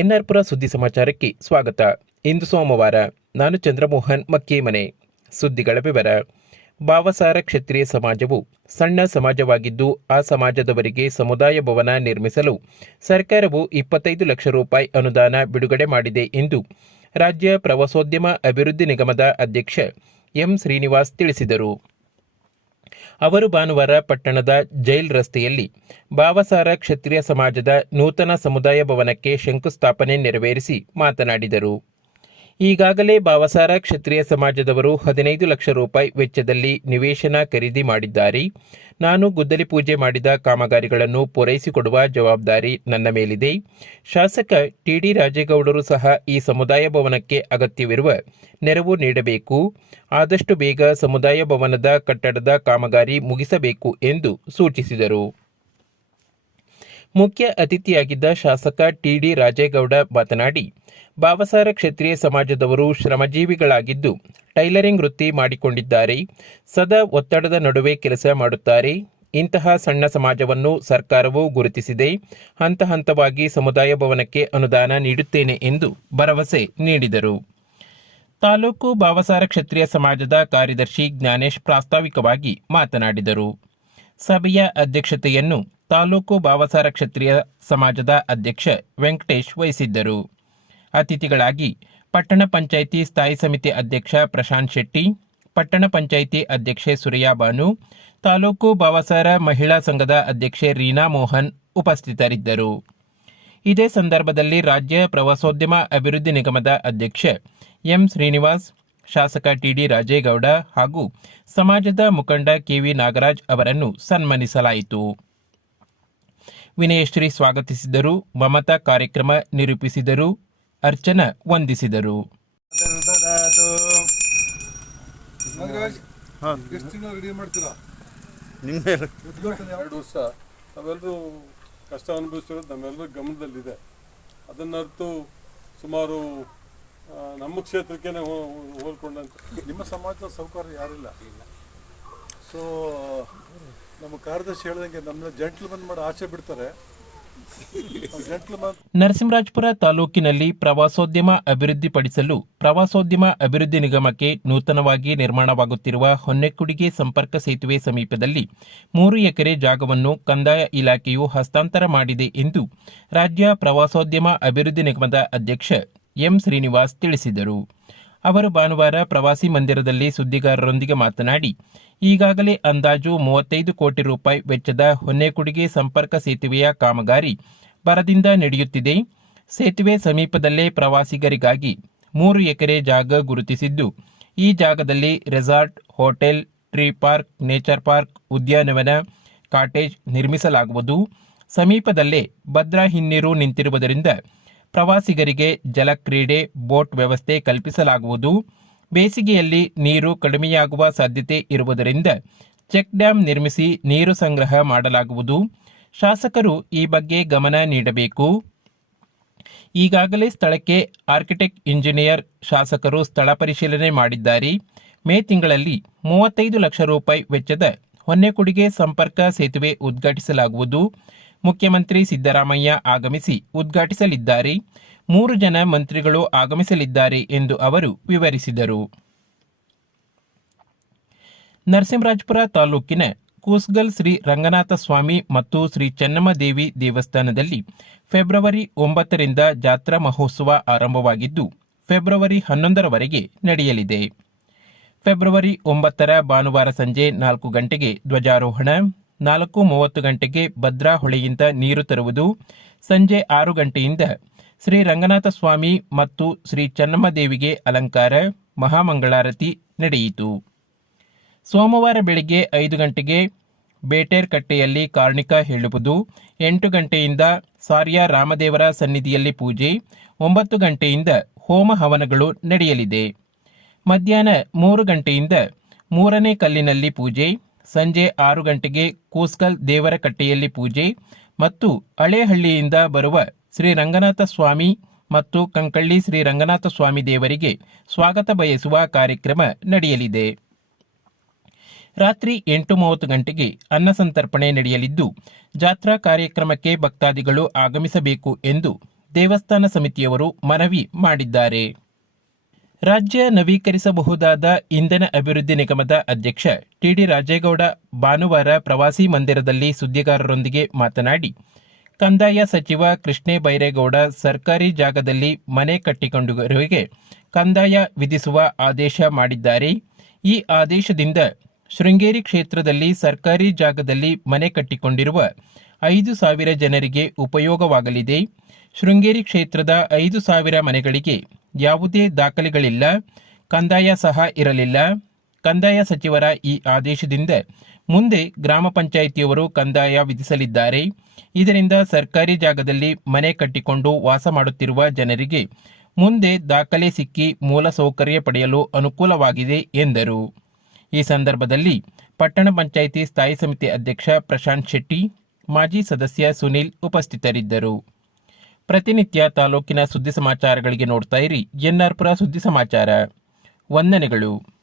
ಎನ್ಆರ್ಪುರ ಸುದ್ದಿ ಸಮಾಚಾರಕ್ಕೆ ಸ್ವಾಗತ. ಇಂದು ಸೋಮವಾರ ನಾನು ಚಂದ್ರಮೋಹನ್ ಮಕ್ಕೇಮನೆ. ಸುದ್ದಿಗಳ ವಿವರ. ಭಾವಸಾರ ಕ್ಷತ್ರಿಯ ಸಮಾಜವು ಸಣ್ಣ ಸಮಾಜವಾಗಿದ್ದು, ಆ ಸಮಾಜದವರಿಗೆ ಸಮುದಾಯ ಭವನ ನಿರ್ಮಿಸಲು ಸರ್ಕಾರವು ಇಪ್ಪತ್ತೈದು ಲಕ್ಷ ರೂಪಾಯಿ ಅನುದಾನ ಬಿಡುಗಡೆ ಮಾಡಿದೆ ಎಂದು ರಾಜ್ಯ ಪ್ರವಾಸೋದ್ಯಮ ಅಭಿವೃದ್ಧಿ ನಿಗಮದ ಅಧ್ಯಕ್ಷ ಎಂ ಶ್ರೀನಿವಾಸ್ ತಿಳಿಸಿದರು. ಅವರು ಭಾನುವಾರ ಪಟ್ಟಣದ ಜೈಲ್ ರಸ್ತೆಯಲ್ಲಿ ಭಾವಸಾರ ಕ್ಷತ್ರಿಯ ಸಮಾಜದ ನೂತನ ಸಮುದಾಯ ಭವನಕ್ಕೆ ಶಂಕುಸ್ಥಾಪನೆ ನೆರವೇರಿಸಿ ಮಾತನಾಡಿದರು. ಈಗಾಗಲೇ ಭಾವಸಾರ ಕ್ಷತ್ರಿಯ ಸಮಾಜದವರು ಹದಿನೈದು ಲಕ್ಷ ರೂಪಾಯಿ ವೆಚ್ಚದಲ್ಲಿ ನಿವೇಶನ ಖರೀದಿ ಮಾಡಿದ್ದಾರೆ. ನಾನು ಗುದ್ದಲಿ ಪೂಜೆ ಮಾಡಿದ ಕಾಮಗಾರಿಗಳನ್ನು ಪೂರೈಸಿಕೊಡುವ ಜವಾಬ್ದಾರಿ ನನ್ನ ಮೇಲಿದೆ. ಶಾಸಕ ಟಿಡಿ ರಾಜೇಗೌಡರು ಸಹ ಈ ಸಮುದಾಯ ಭವನಕ್ಕೆ ಅಗತ್ಯವಿರುವ ನೆರವು ನೀಡಬೇಕು. ಆದಷ್ಟು ಬೇಗ ಸಮುದಾಯ ಭವನದ ಕಟ್ಟಡದ ಕಾಮಗಾರಿ ಮುಗಿಸಬೇಕು ಎಂದು ಸೂಚಿಸಿದರು. ಮುಖ್ಯ ಅತಿಥಿಯಾಗಿದ್ದ ಶಾಸಕ ಟಿಡಿ ರಾಜೇಗೌಡ ಮಾತನಾಡಿ ಭಾವಸಾರ ಕ್ಷತ್ರಿಯ ಸಮಾಜದವರು ಶ್ರಮಜೀವಿಗಳಾಗಿದ್ದು ಟೈಲರಿಂಗ್ ವೃತ್ತಿ ಮಾಡಿಕೊಂಡಿದ್ದಾರೆ. ಸದಾ ಒತ್ತಡದ ನಡುವೆ ಕೆಲಸ ಮಾಡುತ್ತಾರೆ. ಇಂತಹ ಸಣ್ಣ ಸಮಾಜವನ್ನು ಸರ್ಕಾರವು ಗುರುತಿಸಿದೆ. ಹಂತ ಹಂತವಾಗಿ ಸಮುದಾಯ ಭವನಕ್ಕೆ ಅನುದಾನ ನೀಡುತ್ತೇನೆ ಎಂದು ಭರವಸೆ ನೀಡಿದರು. ತಾಲೂಕು ಬಾವಸಾರ ಕ್ಷತ್ರಿಯ ಸಮಾಜದ ಕಾರ್ಯದರ್ಶಿ ಜ್ಞಾನೇಶ್ ಪ್ರಾಸ್ತಾವಿಕವಾಗಿ ಮಾತನಾಡಿದರು. ಸಭೆಯ ಅಧ್ಯಕ್ಷತೆಯನ್ನು ತಾಲೂಕು ಬಾವಸಾರ ಕ್ಷತ್ರಿಯ ಸಮಾಜದ ಅಧ್ಯಕ್ಷ ವೆಂಕಟೇಶ್ ವಹಿಸಿದ್ದರು. ಅತಿಥಿಗಳಾಗಿ ಪಟ್ಟಣ ಪಂಚಾಯಿತಿ ಸ್ಥಾಯಿ ಸಮಿತಿ ಅಧ್ಯಕ್ಷ ಪ್ರಶಾಂತ್ ಶೆಟ್ಟಿ, ಪಟ್ಟಣ ಪಂಚಾಯಿತಿ ಅಧ್ಯಕ್ಷೆ ಸುರಿಯಾ ಬಾನು, ತಾಲೂಕು ಬಾವಸಾರ ಮಹಿಳಾ ಸಂಘದ ಅಧ್ಯಕ್ಷೆ ರೀನಾ ಮೋಹನ್ ಉಪಸ್ಥಿತರಿದ್ದರು. ಇದೇ ಸಂದರ್ಭದಲ್ಲಿ ರಾಜ್ಯ ಪ್ರವಾಸೋದ್ಯಮ ಅಭಿವೃದ್ಧಿ ನಿಗಮದ ಅಧ್ಯಕ್ಷ ಎಂ ಶ್ರೀನಿವಾಸ್, ಶಾಸಕ ಟಿಡಿ ರಾಜೇಗೌಡ ಹಾಗೂ ಸಮಾಜದ ಮುಖಂಡ ಕೆವಿ ನಾಗರಾಜ್ ಅವರನ್ನು ಸನ್ಮಾನಿಸಲಾಯಿತು. ವಿನಯಶ್ರೀ ಸ್ವಾಗತಿಸಿದರು, ಮಮತಾ ಕಾರ್ಯಕ್ರಮ ನಿರೂಪಿಸಿದರು ಅರ್ಚನಾ ವಂದಿಸಿದರು. ಎರಡು ವರ್ಷ ನಾವೆಲ್ಲರೂ ಕಷ್ಟ ಅನುಭವಿಸಿರೋದು ನಮ್ಮೆಲ್ಲರ ಗಮನದಲ್ಲಿದೆ ಅದನ್ನರ್ತು ಸುಮಾರು ನಮ್ಮ ಕ್ಷೇತ್ರಕ್ಕೆ ಹೋಲ್ಕೊಂಡಂತೆ ನಿಮ್ಮ ಸಮಾಜದ ಸೌಕರ್ಯ ಯಾರಿಲ್ಲ ಸೊ ನಮ್ಮ ಕಾರ್ಯದರ್ಶಿ ಹೇಳ್ದಂಗೆ ನಮ್ಮನ್ನ ಬಂದ್ ಮಾಡಿ ಆಚೆ ಬಿಡ್ತಾರೆ. ನರಸಿಂಹರಾಜಪುರ ತಾಲೂಕಿನಲ್ಲಿ ಪ್ರವಾಸೋದ್ಯಮ ಅಭಿವೃದ್ಧಿಪಡಿಸಲು ಪ್ರವಾಸೋದ್ಯಮ ಅಭಿವೃದ್ಧಿ ನಿಗಮಕ್ಕೆ ನೂತನವಾಗಿ ನಿರ್ಮಾಣವಾಗುತ್ತಿರುವ ಹೊನ್ನೆಕುಡಿಗೆ ಸಂಪರ್ಕ ಸೇತುವೆ ಸಮೀಪದಲ್ಲಿ ಮೂರು ಎಕರೆ ಜಾಗವನ್ನು ಕಂದಾಯ ಇಲಾಖೆಯು ಹಸ್ತಾಂತರ ಮಾಡಿದೆ ಎಂದು ರಾಜ್ಯ ಪ್ರವಾಸೋದ್ಯಮ ಅಭಿವೃದ್ಧಿ ನಿಗಮದ ಅಧ್ಯಕ್ಷ ಎಂ ಶ್ರೀನಿವಾಸ್ ತಿಳಿಸಿದರು. ಅವರು ಭಾನುವಾರ ಪ್ರವಾಸಿ ಮಂದಿರದಲ್ಲಿ ಸುದ್ದಿಗಾರರೊಂದಿಗೆ ಮಾತನಾಡಿ, ಈಗಾಗಲೇ ಅಂದಾಜು ಮೂವತ್ತೈದು ಕೋಟಿ ರೂಪಾಯಿ ವೆಚ್ಚದ ಹೊನ್ನೆಕುಡಿಗೆ ಸಂಪರ್ಕ ಸೇತುವೆಯ ಕಾಮಗಾರಿ ಬರದಿಂದ ನಡೆಯುತ್ತಿದೆ. ಸೇತುವೆ ಸಮೀಪದಲ್ಲೇ ಪ್ರವಾಸಿಗರಿಗಾಗಿ ಮೂರು ಎಕರೆ ಜಾಗ ಗುರುತಿಸಿದ್ದು, ಈ ಜಾಗದಲ್ಲಿ resort, hotel, tree park, nature park, ಉದ್ಯಾನವನ, ಕಾಟೇಜ್ ನಿರ್ಮಿಸಲಾಗುವುದು. ಸಮೀಪದಲ್ಲೇ ಭದ್ರಾ ಹಿನ್ನೀರು ನಿಂತಿರುವುದರಿಂದ ಪ್ರವಾಸಿಗರಿಗೆ ಜಲಕ್ರೀಡೆ ಬೋಟ್ ವ್ಯವಸ್ಥೆ ಕಲ್ಪಿಸಲಾಗುವುದು. ಬೇಸಿಗೆಯಲ್ಲಿ ನೀರು ಕಡಿಮೆಯಾಗುವ ಸಾಧ್ಯತೆ ಇರುವುದರಿಂದ ಚೆಕ್ ಡ್ಯಾಂ ನಿರ್ಮಿಸಿ ನೀರು ಸಂಗ್ರಹ ಮಾಡಲಾಗುವುದು. ಶಾಸಕರು ಈ ಬಗ್ಗೆ ಗಮನ ನೀಡಬೇಕು. ಈಗಾಗಲೇ ಸ್ಥಳಕ್ಕೆ ಆರ್ಕಿಟೆಕ್ಟ್ ಇಂಜಿನಿಯರ್ ಶಾಸಕರು ಸ್ಥಳ ಪರಿಶೀಲನೆ ಮಾಡಿದ್ದಾರೆ. ಮೇ ತಿಂಗಳಲ್ಲಿ ಮೂವತ್ತೈದು ಲಕ್ಷ ರೂಪಾಯಿ ವೆಚ್ಚದ ಹೊನ್ನೆಕುಡಿಗೆ ಸಂಪರ್ಕ ಸೇತುವೆ ಉದ್ಘಾಟಿಸಲಾಗುವುದು. ಮುಖ್ಯಮಂತ್ರಿ ಸಿದ್ದರಾಮಯ್ಯ ಆಗಮಿಸಿ ಉದ್ಘಾಟಿಸಲಿದ್ದಾರೆ. ಮೂರು ಜನ ಮಂತ್ರಿಗಳು ಆಗಮಿಸಲಿದ್ದಾರೆ ಎಂದು ಅವರು ವಿವರಿಸಿದರು. ನರಸಿಂಹರಾಜಪುರ ತಾಲೂಕಿನ ಕೂಸ್ಗಲ್ ಶ್ರೀ ರಂಗನಾಥ ಸ್ವಾಮಿ ಮತ್ತು ಶ್ರೀ ಚೆನ್ನಮ್ಮದೇವಿ ದೇವಸ್ಥಾನದಲ್ಲಿ ಫೆಬ್ರವರಿ ಒಂಬತ್ತರಿಂದ ಜಾತ್ರಾ ಮಹೋತ್ಸವ ಆರಂಭವಾಗಿದ್ದು, ಫೆಬ್ರವರಿ ಹನ್ನೊಂದರವರೆಗೆ ನಡೆಯಲಿದೆ. ಫೆಬ್ರವರಿ ಒಂಬತ್ತರ ಭಾನುವಾರ ಸಂಜೆ ನಾಲ್ಕು ಗಂಟೆಗೆ ಧ್ವಜಾರೋಹಣ ನಾಲ್ಕು ಮೂವತ್ತು ಗಂಟೆಗೆ ಭದ್ರಾ ಹೊಳೆಯಿಂದ ನೀರು ತರುವುದು. ಸಂಜೆ ಆರು ಗಂಟೆಯಿಂದ ಶ್ರೀ ರಂಗನಾಥ ಸ್ವಾಮಿ ಮತ್ತು ಶ್ರೀ ಚನ್ನಮ್ಮದೇವಿಗೆ ಅಲಂಕಾರ, ಮಹಾಮಂಗಳಾರತಿ ನಡೆಯಿತು. ಸೋಮವಾರ ಬೆಳಗ್ಗೆ ಐದು ಗಂಟೆಗೆ ಬೇಟೇರ್ ಕಟ್ಟೆಯಲ್ಲಿ ಕಾರ್ಣಿಕ ಹೇಳುವುದು, ಎಂಟು ಗಂಟೆಯಿಂದ ಸಾರ್ಯ ರಾಮದೇವರ ಸನ್ನಿಧಿಯಲ್ಲಿ ಪೂಜೆ, ಒಂಬತ್ತು ಗಂಟೆಯಿಂದ ಹೋಮ ಹವನಗಳು ನಡೆಯಲಿದೆ. ಮಧ್ಯಾಹ್ನ ಮೂರು ಗಂಟೆಯಿಂದ ಮೂರನೇ ಕಲ್ಲಿನಲ್ಲಿ ಪೂಜೆ ಸಂಜೆ ಆರು ಗಂಟೆಗೆ ಕೂಸ್ಕಲ್ ದೇವರ ಕಟ್ಟೆಯಲ್ಲಿ ಪೂಜೆ ಮತ್ತು ಹಳೇಹಳ್ಳಿಯಿಂದ ಬರುವ ಶ್ರೀ ರಂಗನಾಥ ಸ್ವಾಮಿ ಮತ್ತು ಕಂಕಳ್ಳಿ ಶ್ರೀ ರಂಗನಾಥ ಸ್ವಾಮಿ ದೇವರಿಗೆ ಸ್ವಾಗತ ಬಯಸುವ ಕಾರ್ಯಕ್ರಮ ನಡೆಯಲಿದೆ. ರಾತ್ರಿ ಎಂಟು ಮೂವತ್ತು ಗಂಟೆಗೆ ಅನ್ನ ಸಂತರ್ಪಣೆ ನಡೆಯಲಿದ್ದು, ಜಾತ್ರಾ ಕಾರ್ಯಕ್ರಮಕ್ಕೆ ಭಕ್ತಾದಿಗಳು ಆಗಮಿಸಬೇಕು ಎಂದು ದೇವಸ್ಥಾನ ಸಮಿತಿಯವರು ಮನವಿ ಮಾಡಿದ್ದಾರೆ. ರಾಜ್ಯ ನವೀಕರಿಸಬಹುದಾದ ಇಂಧನ ಅಭಿವೃದ್ಧಿ ನಿಗಮದ ಅಧ್ಯಕ್ಷ ಟಿಡಿ ರಾಜೇಗೌಡ ಭಾನುವಾರ ಪ್ರವಾಸಿ ಮಂದಿರದಲ್ಲಿ ಸುದ್ದಿಗಾರರೊಂದಿಗೆ ಮಾತನಾಡಿ, ಕಂದಾಯ ಸಚಿವ ಕೃಷ್ಣೇ ಬೈರೇಗೌಡ ಸರ್ಕಾರಿ ಜಾಗದಲ್ಲಿ ಮನೆ ಕಟ್ಟಿಕೊಂಡವರಿಗೆ ಕಂದಾಯ ವಿಧಿಸುವ ಆದೇಶ ಮಾಡಿದ್ದಾರೆ. ಈ ಆದೇಶದಿಂದ ಶೃಂಗೇರಿ ಕ್ಷೇತ್ರದಲ್ಲಿ ಸರ್ಕಾರಿ ಜಾಗದಲ್ಲಿ ಮನೆ ಕಟ್ಟಿಕೊಂಡಿರುವ ಐದು ಸಾವಿರ ಜನರಿಗೆ ಉಪಯೋಗವಾಗಲಿದೆ. ಶೃಂಗೇರಿ ಕ್ಷೇತ್ರದ ಐದು ಸಾವಿರ ಮನೆಗಳಿಗೆ ಯಾವುದೇ ದಾಖಲೆಗಳಿಲ್ಲ, ಕಂದಾಯ ಸಹ ಇರಲಿಲ್ಲ. ಕಂದಾಯ ಸಚಿವರ ಈ ಆದೇಶದಿಂದ ಮುಂದೆ ಗ್ರಾಮ ಪಂಚಾಯಿತಿಯವರು ಕಂದಾಯ ವಿಧಿಸಲಿದ್ದಾರೆ. ಇದರಿಂದ ಸರ್ಕಾರಿ ಜಾಗದಲ್ಲಿ ಮನೆ ಕಟ್ಟಿಕೊಂಡು ವಾಸ ಮಾಡುತ್ತಿರುವ ಜನರಿಗೆ ಮುಂದೆ ದಾಖಲೆ ಸಿಕ್ಕಿ ಮೂಲ ಸೌಕರ್ಯ ಪಡೆಯಲು ಅನುಕೂಲವಾಗಿದೆ ಎಂದರು. ಈ ಸಂದರ್ಭದಲ್ಲಿ ಪಟ್ಟಣ ಪಂಚಾಯಿತಿ ಸ್ಥಾಯಿ ಸಮಿತಿ ಅಧ್ಯಕ್ಷ ಪ್ರಶಾಂತ್ ಶೆಟ್ಟಿ, ಮಾಜಿ ಸದಸ್ಯ ಸುನಿಲ್ ಉಪಸ್ಥಿತರಿದ್ದರು. ಪ್ರತಿನಿತ್ಯ ತಾಲೂಕಿನ ಸುದ್ದಿ ಸಮಾಚಾರಗಳಿಗೆ ನೋಡ್ತಾ ಇರಿ ಎನ್ಆರ್ಪುರ ಸುದ್ದಿ ಸಮಾಚಾರ. ವಂದನೆಗಳು.